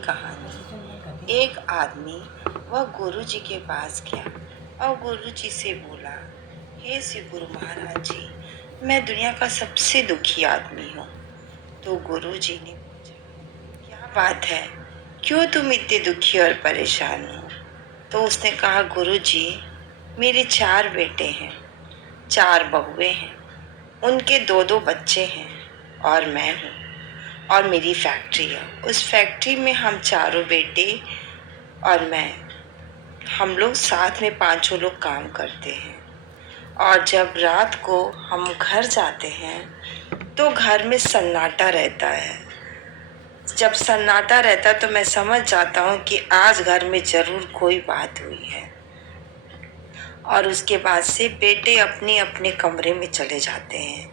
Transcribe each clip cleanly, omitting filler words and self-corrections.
कहानी। एक आदमी वह गुरु जी के पास गया और गुरु जी से बोला, हे श्री गुरु महाराज जी, मैं दुनिया का सबसे दुखी आदमी हूँ। तो गुरु जी ने पूछा, क्या बात है, क्यों तुम इतने दुखी और परेशान हो? तो उसने कहा, गुरु जी, मेरे 4 बेटे हैं, 4 बहुएं हैं, उनके 2-2 बच्चे हैं और मैं हूँ, और मेरी फैक्ट्री है। उस फैक्ट्री में हम चारों बेटे और मैं, हम लोग साथ में 5 लोग काम करते हैं। और जब रात को हम घर जाते हैं तो घर में सन्नाटा रहता है। जब सन्नाटा रहता है तो मैं समझ जाता हूँ कि आज घर में जरूर कोई बात हुई है। और उसके बाद से बेटे अपने अपने कमरे में चले जाते हैं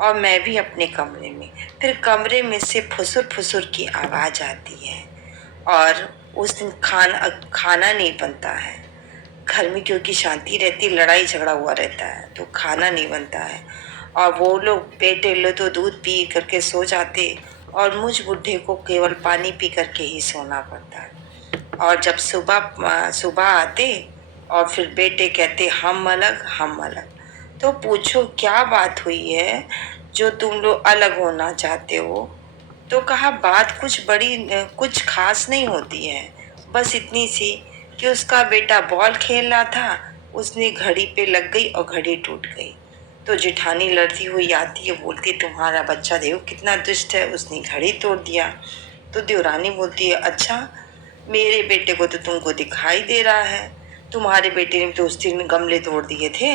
और मैं भी अपने कमरे में। फिर कमरे में से फुसुर फुसुर की आवाज़ आती है और उस दिन खाना नहीं बनता है घर में, क्योंकि शांति रहती, लड़ाई झगड़ा हुआ रहता है तो खाना नहीं बनता है। और वो लोग बेटे लोग तो दूध पी करके सो जाते और मुझ बुढ़े को केवल पानी पी करके ही सोना पड़ता है। और जब सुबह सुबह आते और फिर बेटे कहते, हम अलग हम अलग। तो पूछो क्या बात हुई है जो तुम लोग अलग होना चाहते हो? तो कहा, बात कुछ खास नहीं होती है, बस इतनी सी कि उसका बेटा बॉल खेल रहा था, उसने घड़ी पे लग गई और घड़ी टूट गई। तो जेठानी लड़ती हुई आती है, बोलती, तुम्हारा बच्चा देखो कितना दुष्ट है, उसने घड़ी तोड़ दिया। तो देवरानी बोलती है, अच्छा, मेरे बेटे को तो तुमको दिखाई दे रहा है, तुम्हारे बेटे ने तो उस दिन गमले तोड़ दिए थे,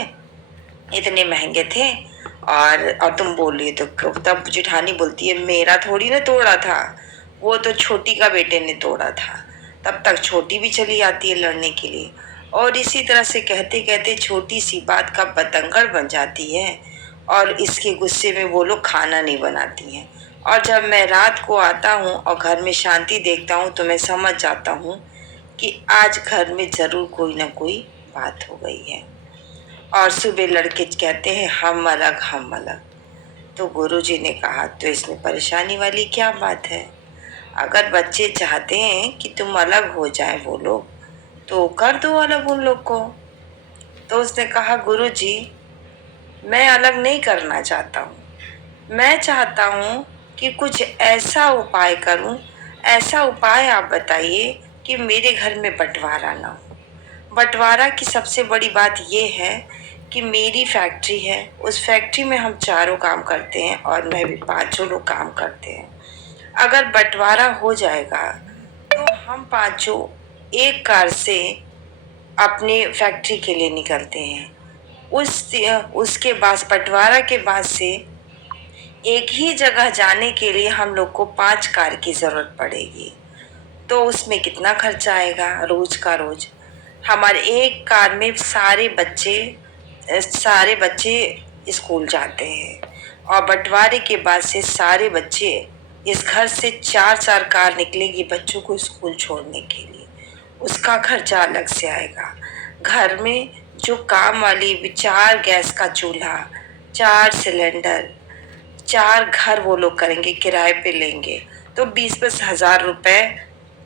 इतने महंगे थे, और तुम बोल रही। तो तब जेठानी बोलती है, मेरा थोड़ी ना तोड़ा था, वो तो छोटी का बेटे ने तोड़ा था। तब तक छोटी भी चली आती है लड़ने के लिए, और इसी तरह से कहते कहते छोटी सी बात का बतंगड़ बन जाती है और इसके गुस्से में वो लोग खाना नहीं बनाती हैं। और जब मैं रात को आता हूँ और घर में शांति देखता हूँ तो मैं समझ जाता हूँ कि आज घर में जरूर कोई ना कोई बात हो गई है। और सुबह लड़के कहते हैं, हम अलग हम अलग। तो गुरुजी ने कहा, तो इसमें परेशानी वाली क्या बात है? अगर बच्चे चाहते हैं कि तुम अलग हो जाए वो लोग, तो कर दो अलग उन लोग को। तो उसने कहा, गुरुजी, मैं अलग नहीं करना चाहता हूँ, मैं चाहता हूँ कि कुछ ऐसा उपाय करूँ, ऐसा उपाय आप बताइए कि मेरे घर में बंटवारा ना हो। बंटवारा की सबसे बड़ी बात यह है कि मेरी फैक्ट्री है, उस फैक्ट्री में हम चारों काम करते हैं और मैं भी 5 लोग काम करते हैं। अगर बंटवारा हो जाएगा तो हम 5 एक कार से अपने फैक्ट्री के लिए निकलते हैं। उसके बाद बंटवारा के बाद से एक ही जगह जाने के लिए हम लोग को 5 कार की जरूरत पड़ेगी। तो उसमें कितना खर्चा आएगा रोज का रोज? हमारे एक कार में सारे बच्चे स्कूल जाते हैं और बंटवारे के बाद से सारे बच्चे, इस घर से 4-4 कार निकलेगी बच्चों को स्कूल छोड़ने के लिए, उसका खर्चा अलग से आएगा। घर में जो काम वाली 4 गैस का चूल्हा, 4 सिलेंडर, 4 घर वो लोग करेंगे, किराए पे लेंगे, तो 20-20 हजार रुपए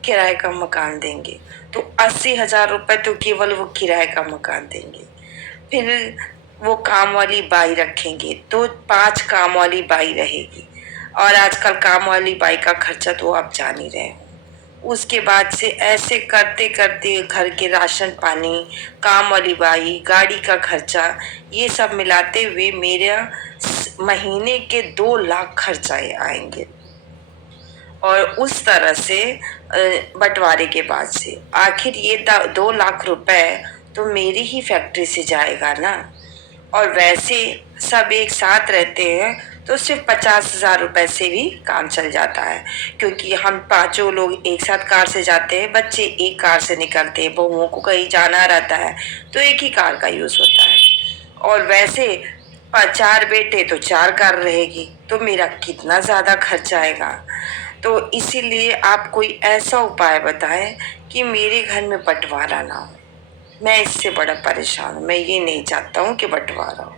किराए का मकान देंगे। तो 80,000 रुपए तो केवल वो किराए का मकान देंगे। फिर वो काम वाली बाई रखेंगे तो 5 काम वाली बाई रहेगी, और आजकल काम वाली बाई का खर्चा तो आप जान ही रहे हो। उसके बाद से ऐसे करते करते घर के राशन पानी, काम वाली बाई, गाड़ी का खर्चा, ये सब मिलाते हुए मेरा महीने के 2 लाख खर्चा आएंगे। और उस तरह से बंटवारे के बाद से आखिर ये 2 लाख रुपए तो मेरी ही फैक्ट्री से जाएगा ना। और वैसे सब एक साथ रहते हैं तो सिर्फ 50,000 रुपए से भी काम चल जाता है, क्योंकि हम 5 लोग एक साथ कार से जाते हैं, बच्चे एक कार से निकलते हैं, बहुओं को कहीं जाना रहता है तो एक ही कार का यूज होता है। और वैसे 4 बेटे तो 4 कार रहेगी, तो मेरा कितना ज्यादा खर्च आएगा। तो इसीलिए आप कोई ऐसा उपाय बताएं कि मेरे घर में बंटवारा ना हो। मैं इससे बड़ा परेशान हूँ, मैं ये नहीं चाहता हूँ कि बंटवारा हो।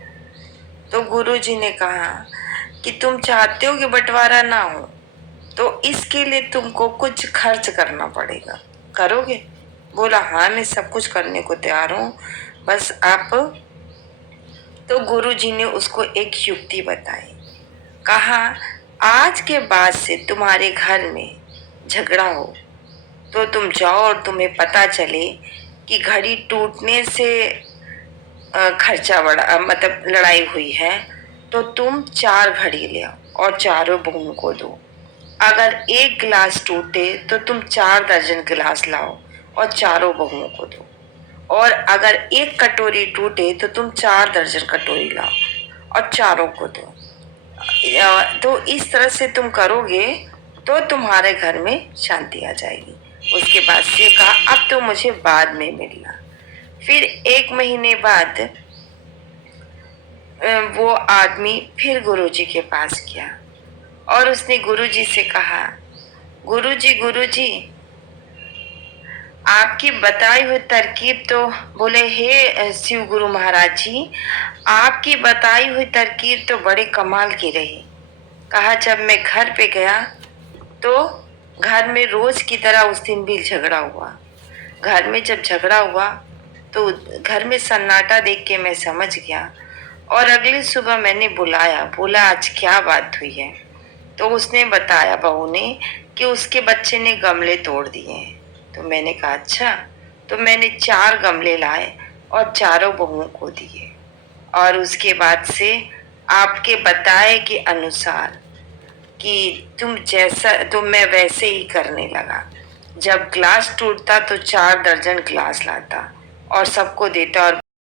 तो गुरुजी ने कहा कि तुम चाहते हो कि बंटवारा ना हो, तो इसके लिए तुमको कुछ खर्च करना पड़ेगा, करोगे? बोला हाँ, मैं सब कुछ करने को तैयार हूँ, बस आप। तो गुरुजी ने उसको एक युक्ति बताई। कहा, आज के बाद से तुम्हारे घर में झगड़ा हो तो तुम जाओ और तुम्हें पता चले कि घड़ी टूटने से खर्चा बढ़ा, मतलब लड़ाई हुई है, तो तुम 4 घड़ी ले आओ और चारों बहुओं को दो। अगर एक गिलास टूटे तो तुम 4 दर्जन गिलास लाओ और चारों बहुओं को दो। और अगर एक कटोरी टूटे तो तुम 4 दर्जन कटोरी लाओ और चारों को दो। तो इस तरह से तुम करोगे तो तुम्हारे घर में शांति आ जाएगी। उसके बाद से कहा, अब तो मुझे बाद में मिलना। फिर 1 महीने बाद वो आदमी फिर गुरुजी के पास गया और उसने गुरुजी से कहा, गुरुजी गुरुजी, आपकी बताई हुई तरकीब तो, बोले हे शिव गुरु महाराज जी, आपकी बताई हुई तरकीब तो बड़े कमाल की रही। कहा, जब मैं घर पे गया तो घर में रोज की तरह उस दिन भी झगड़ा हुआ। घर में जब झगड़ा हुआ तो घर में सन्नाटा देख के मैं समझ गया और अगली सुबह मैंने बुलाया, बोला आज क्या बात हुई है? तो उसने बताया, बहू ने, कि उसके बच्चे ने गमले तोड़ दिए हैं। तो मैंने कहा अच्छा। तो मैंने 4 गमले लाए और चारों बहुओं को दिए और उसके बाद से आपके बताए के अनुसार कि तुम जैसा, तो मैं वैसे ही करने लगा। जब ग्लास टूटता तो 4 दर्जन ग्लास लाता और सबको देता और